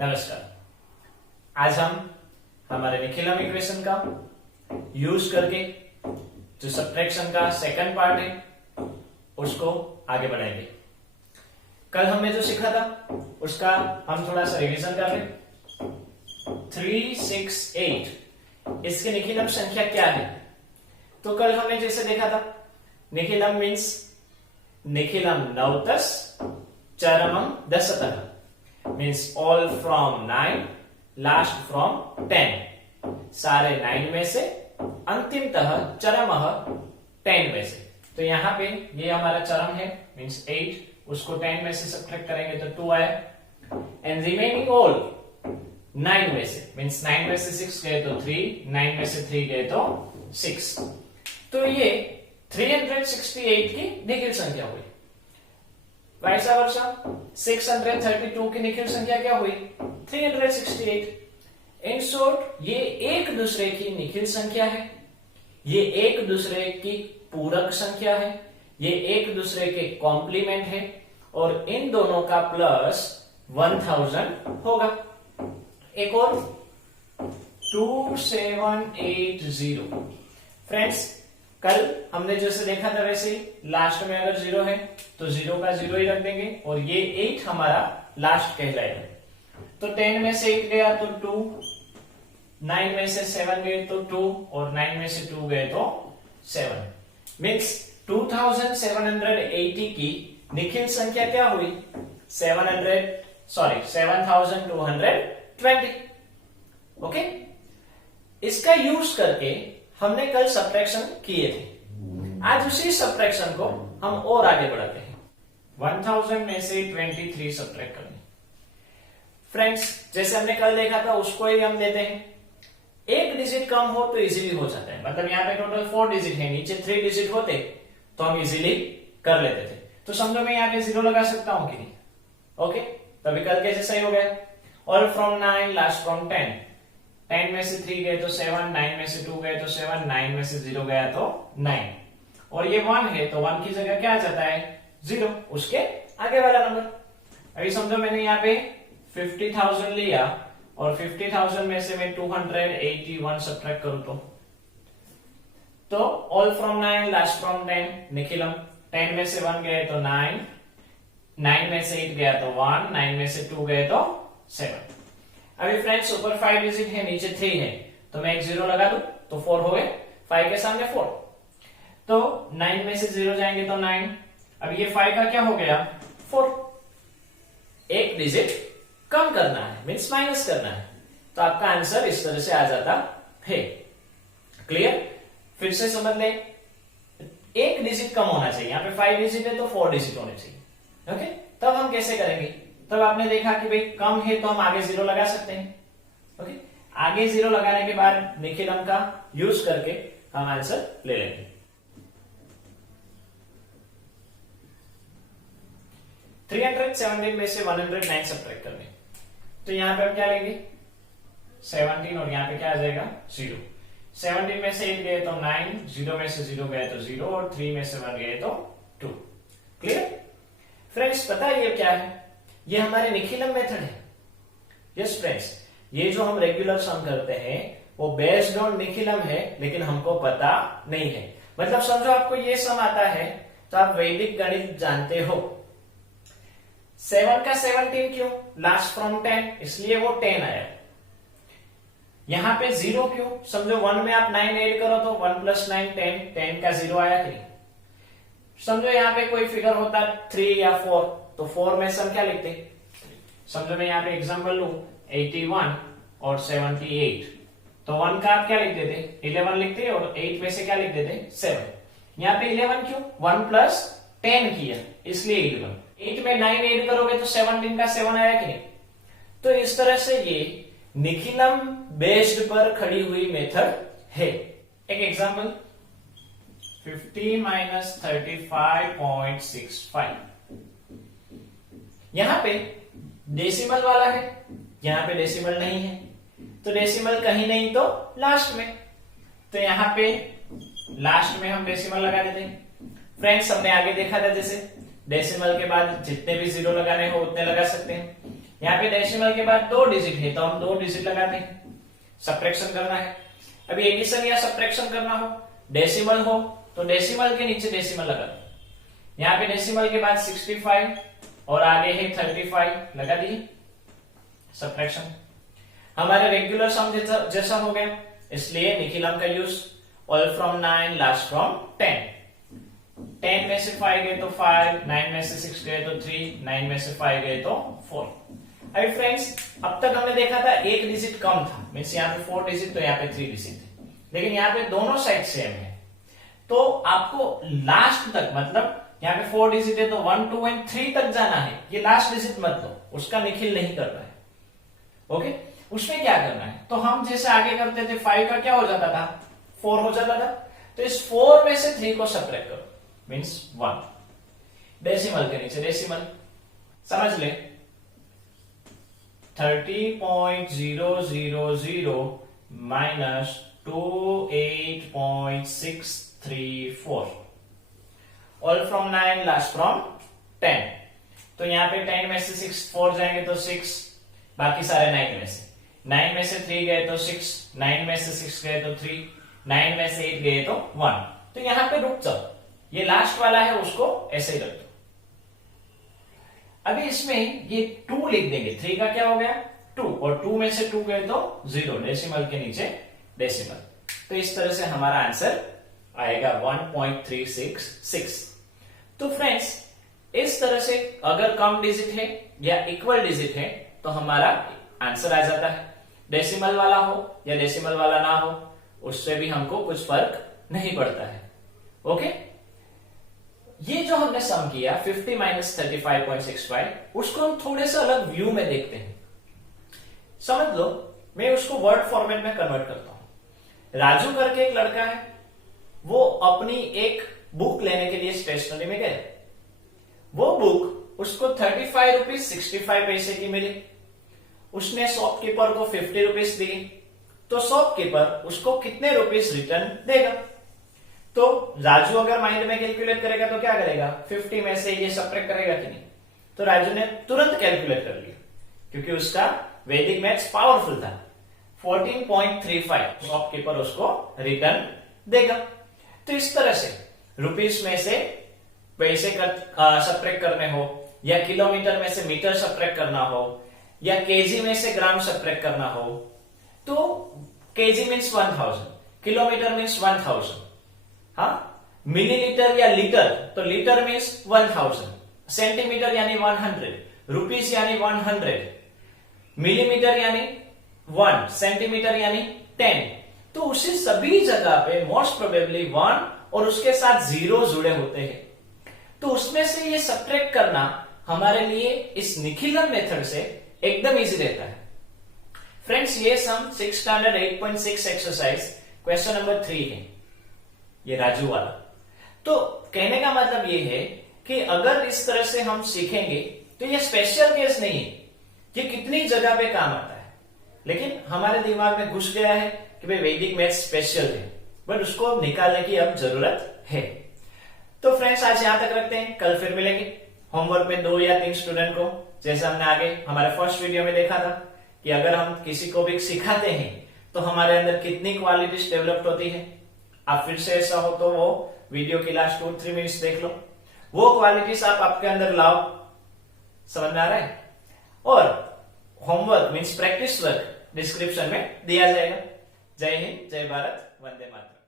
नमस्कार। आज हम हमारे निखिलम इक्वेशन का यूज करके जो सब्ट्रैक्शन का सेकंड पार्ट है उसको आगे बढ़ाएंगे। कल हमने जो सीखा था उसका हम थोड़ा सा रिवीजन कर लें। 368 इसकी निखिलम संख्या क्या है? तो कल हमने जैसे देखा था निखिलम मीन्स निखिलम नवतस चरमम दशतः means all from 9 last from 10, सारे 9 में से अंतिमतः चरमः 10 में से। तो यहां पे ये हमारा चरम है मीन्स 8, उसको 10 में से सब्ट्रैक्ट करेंगे तो 2 आया। एंड रिमेनिंग ऑल 9 में से मीन्स 9 में से 6 गए तो 3, 9 में से 3 गए तो 6। तो ये 368 की निखिल संख्या हुई। वैसा वर्षा 632 की निखिल संख्या क्या हुई? 368। इन शॉर्ट ये एक दूसरे की निखिल संख्या है, ये एक दूसरे की पूरक संख्या है, ये एक दूसरे के कॉम्प्लीमेंट है और इन दोनों का प्लस 1000 होगा। एक और 2780। फ्रेंड्स कल हमने जैसे देखा था वैसे ही लास्ट में अगर 0 है तो 0 का 0 ही रख देंगे और ये 8 हमारा लास्ट कहलाएगा। तो 10 में से 8 गया तो 2, 9 में से 7 गए तो 2 और 9 में से 2 गए तो 7। मीन्स 2780 की निखिल संख्या क्या हुई? 7220। ओके, इसका यूज करके हमने कल सब्ट्रैक्शन किए थे। आज उसी सब्ट्रैक्शन को हम और आगे बढ़ाते हैं। 1000 में से 23 सब्ट्रैक्ट करने। फ्रेंड्स जैसे हमने कल देखा था उसको ही हम देते हैं। एक डिजिट कम हो तो इजीली हो जाता है, मतलब यहाँ पे टोटल 4 डिजिट है, नीचे 3 डिजिट होते तो हम इजीली कर लेते थे। तो समझो मैं यहाँ पे 0 लगा सकता हूं कि नहीं? ओके, तभी कल कैसे सही हो गया? ऑल फ्रॉम 9 लास्ट फ्रॉम 10, 10 में से 3 गए तो 7, 9 में से 2 गए तो 7, 9 में से 0 गया तो 9 और ये 1 है तो 1 की जगह क्या आ जाता है? 0, उसके आगे वाला नंबर। अभी समझो मैंने यहाँ पे 50,000 लिया और 50,000 में से मैं 281 सब्ट्रैक्ट करूं तो all from 9 last from 10 Nikhilam. 10 में से 1 गए तो 9, 9 में से 8 गया तो 1, 9 में से 2 गए तो 7। अभी फ्रेंड्स ऊपर 5 डिजिट है, नीचे 3 है तो मैं एक 0 लगा दूं तो 4 हो गए, 5 के सामने 4। तो 9 में से 0 जाएंगे तो 9। अब ये 5 का क्या हो गया? 4। एक डिजिट कम करना है मीन्स माइनस करना है, तो आपका आंसर इस तरह से आ जाता है। क्लियर? फिर से समझ ले, एक डिजिट कम होना चाहिए। यहाँ पे 5 डिजिट है तो 4 डिजिट होने चाहिए। ओके, तब हम कैसे करेंगे? तब आपने देखा कि भाई कम है तो हम आगे 0 लगा सकते हैं। ओके, आगे 0 लगाने के बाद निखिलम का यूज करके हम आंसर ले लेंगे। 317 में से 109 सब्ट्रैक्ट करने। तो यहां पे हम क्या लेंगे? 17 और यहां पे क्या आ जाएगा? 0। 17 में से 8 गए तो 9, 0 में से 0 गए तो 0 और 3 में से 1 गए तो 2। क्लियर? फ्रेंड्स पता है ये क्या है? ये हमारे निखिलम मेथड है। यस फ्रेंड्स, ये जो हम रेगुलर सम करते हैं वो बेस्ड ऑन निखिलम है, लेकिन हमको पता नहीं है। मतलब समझो आपको ये सम आता है तो आप वैदिक गणित जानते हो। 7 का 17 क्यों? लास्ट फ्रॉम 10, इसलिए वो 10 आया। यहां पे 0 क्यों? समझो 1 में आप 9 ऐड करो तो 1 + 9 10, 10 का 0 आया कि नहीं? समझो यहाँ पे कोई फिगर होता 3 या 4 तो 4 में से हम क्या लिखते? समझो मैं यहाँ पे एग्जांपल लूं 81 और 78 तो 1 का आप क्या लिख देते? 11 लिखते और 8 में से क्या लिख देते? 7। यहाँ पे 11 क्यों? 1 + 10 किया इसलिए 11। 8 में 9 ऐड करोगे तो 17 का 7 आया कि नहीं? तो इस तरह से ये निखिलम बेस्ड पर खड़ी हुई मेथड है। एक एग्जांपल 50 - 35.65। यहां पे डेसिमल वाला है, यहां पे डेसिमल नहीं है, तो डेसिमल कहीं नहीं तो लास्ट में, तो यहां पे लास्ट में हम डेसिमल लगा देते हैं। फ्रेंड्स हमने आगे देखा था जैसे डेसिमल के बाद जितने भी 0 लगाने हो उतने लगा सकते हैं। यहाँ पे डेसिमल के बाद 2 डिजिट है तो हम 2 डिजिट लगाते हैं, सब्ट्रैक्शन करना है। अभी एडिशन या सब्ट्रैक्शन करना हो, डेसिमल हो तो डेसिमल के नीचे डेसिमल लगा दो। यहाँ पे डेसिमल के बाद 65 और आगे है 35 लगा दिए, सब्ट्रैक्शन। हमारे रेगुलर सम जैसा हो गया, इसलिए निखिलम का use, all from 9 last from 10। 10 में से 5 गए तो 5, 9 में से 6 गए तो 3, 9 में से 5 गए तो 4। अभी फ्रेंड्स अब तक हमने देखा था एक डिजिट कम था, मीन्स यहाँ पे 4 डिजिट तो यहाँ पे 3 डिजिट है, लेकिन यहाँ पे दोनों साइड सेम है। तो आपको लास्ट तक, मतलब यहाँ पे 4 डिजिट है तो 1, 2 और 3 तक जाना है। ये लास्ट डिजिट मत लो, उसका निखिल नहीं कर रहा है। ओके, उसमें क्या करना है, तो हम जैसे आगे करते थे 5 का क्या हो जाता था, 4 हो जाता था। तो इस 4 में से 3 को सब्ट्रैक्ट करो, मीन्स 1। डेसिमल के नीचे डेसिमल, समझ ले 30.000 minus 28.634, all from 9 last from 10। तो यहाँ पे 10 में से 6 4 जाएंगे तो 6, बाकी सारे 9 में से, 9 में से 3 गए तो 6, 9 में से 6 गए तो 3, 9 में से 8 गए तो 1। तो यहाँ पे रुक जाओ, ये लास्ट वाला है उसको ऐसे ही रख दो। अभी इसमें ये 2 लिख देंगे, 3 का क्या हो गया 2, और 2 में से 2 गए तो 0, डेसिमल के नीचे डेसिमल। तो इस तरह से हमारा आंसर आएगा 1.366। तो फ्रेंड्स इस तरह से अगर कम डिजिट है या इक्वल डिजिट है तो हमारा आंसर आ जाता है। डेसिमल वाला हो या डेसिमल वाला ना हो, उससे भी हमको कुछ फर्क नहीं पड़ता है। ओके, ये जो हमने सम किया 50 माइनस 35.65, उसको हम थोड़े से अलग व्यू में देखते हैं। समझ लो, मैं उसको वर्ड फॉर्मेट में कन्वर्ट करता हूं। राजू करके एक लड़का है, वो अपनी एक बुक लेने के लिए स्टेशनरी में गए। वो बुक उसको 35 रुपीज 65 पैसे की मिली। उसने शॉपकीपर को 50 रुपीज दिए, तो शॉपकीपर उसको कितने रुपीज रिटर्न देगा। तो राजू अगर माइंड में कैलकुलेट करेगा तो क्या करेगा, 50 में से ये सब्ट्रैक्ट करेगा कि नहीं। तो राजू ने तुरंत कैलकुलेट कर लिया, क्योंकि उसका वैदिक मैथ्स पावरफुल था। 14.35 शॉपकीपर उसको रिटर्न देगा। तो इस तरह से रुपीस में से पैसे सब्ट्रैक्ट करने हो, या किलोमीटर में से मीटर सब्ट्रैक्ट करना हो, या केजी में से ग्राम सब्ट्रैक्ट करना हो, तो केजी मीन्स 1000, किलोमीटर मीन्स 1000, हाँ, मिलीलीटर या लीटर तो लीटर मीन्स 1000, सेंटीमीटर यानी 100, रुपीस यानी 100, मिलीमीटर यानी 1, सेंटीमीटर यानी 10। तो उसी सभी जगह पे मोस्ट प्रोबेबली 1 और उसके साथ 0 जुड़े होते हैं। तो उसमें से ये सब्ट्रैक्ट करना हमारे लिए इस निखिलन मेथड से एकदम इजी रहता है। फ्रेंड्स, ये सम 6 स्टैंडर्ड 8.6 एक्सरसाइज क्वेश्चन नंबर 3 है, ये राजू वाला। तो कहने का मतलब ये है कि अगर इस तरह से हम सीखेंगे तो ये स्पेशल केस नहीं है, ये कितनी जगह पे काम आता है। लेकिन हमारे दिमाग में घुस गया है कि भाई वैदिक मैथ्स स्पेशल है, बट उसको निकालने की अब जरूरत है। तो फ्रेंड्स आज यहां तक रखते हैं, कल फिर मिलेंगे। होमवर्क में 2 या 3 स्टूडेंट को, जैसे हमने आगे हमारे फर्स्ट वीडियो में देखा था कि अगर हम किसी को भी सिखाते हैं तो हमारे अंदर कितनी क्वालिटीज डेवलप होती है। आप फिर से ऐसा हो तो वो वीडियो की लास्ट 2-3 मिनट्स देख लो, वो क्वालिटीज आप आपके अंदर लाओ। समझ में आ रहा है? और homework means practice work description में दिया जाएगा। जय हिंद, जय भारत, वंदे मातरम।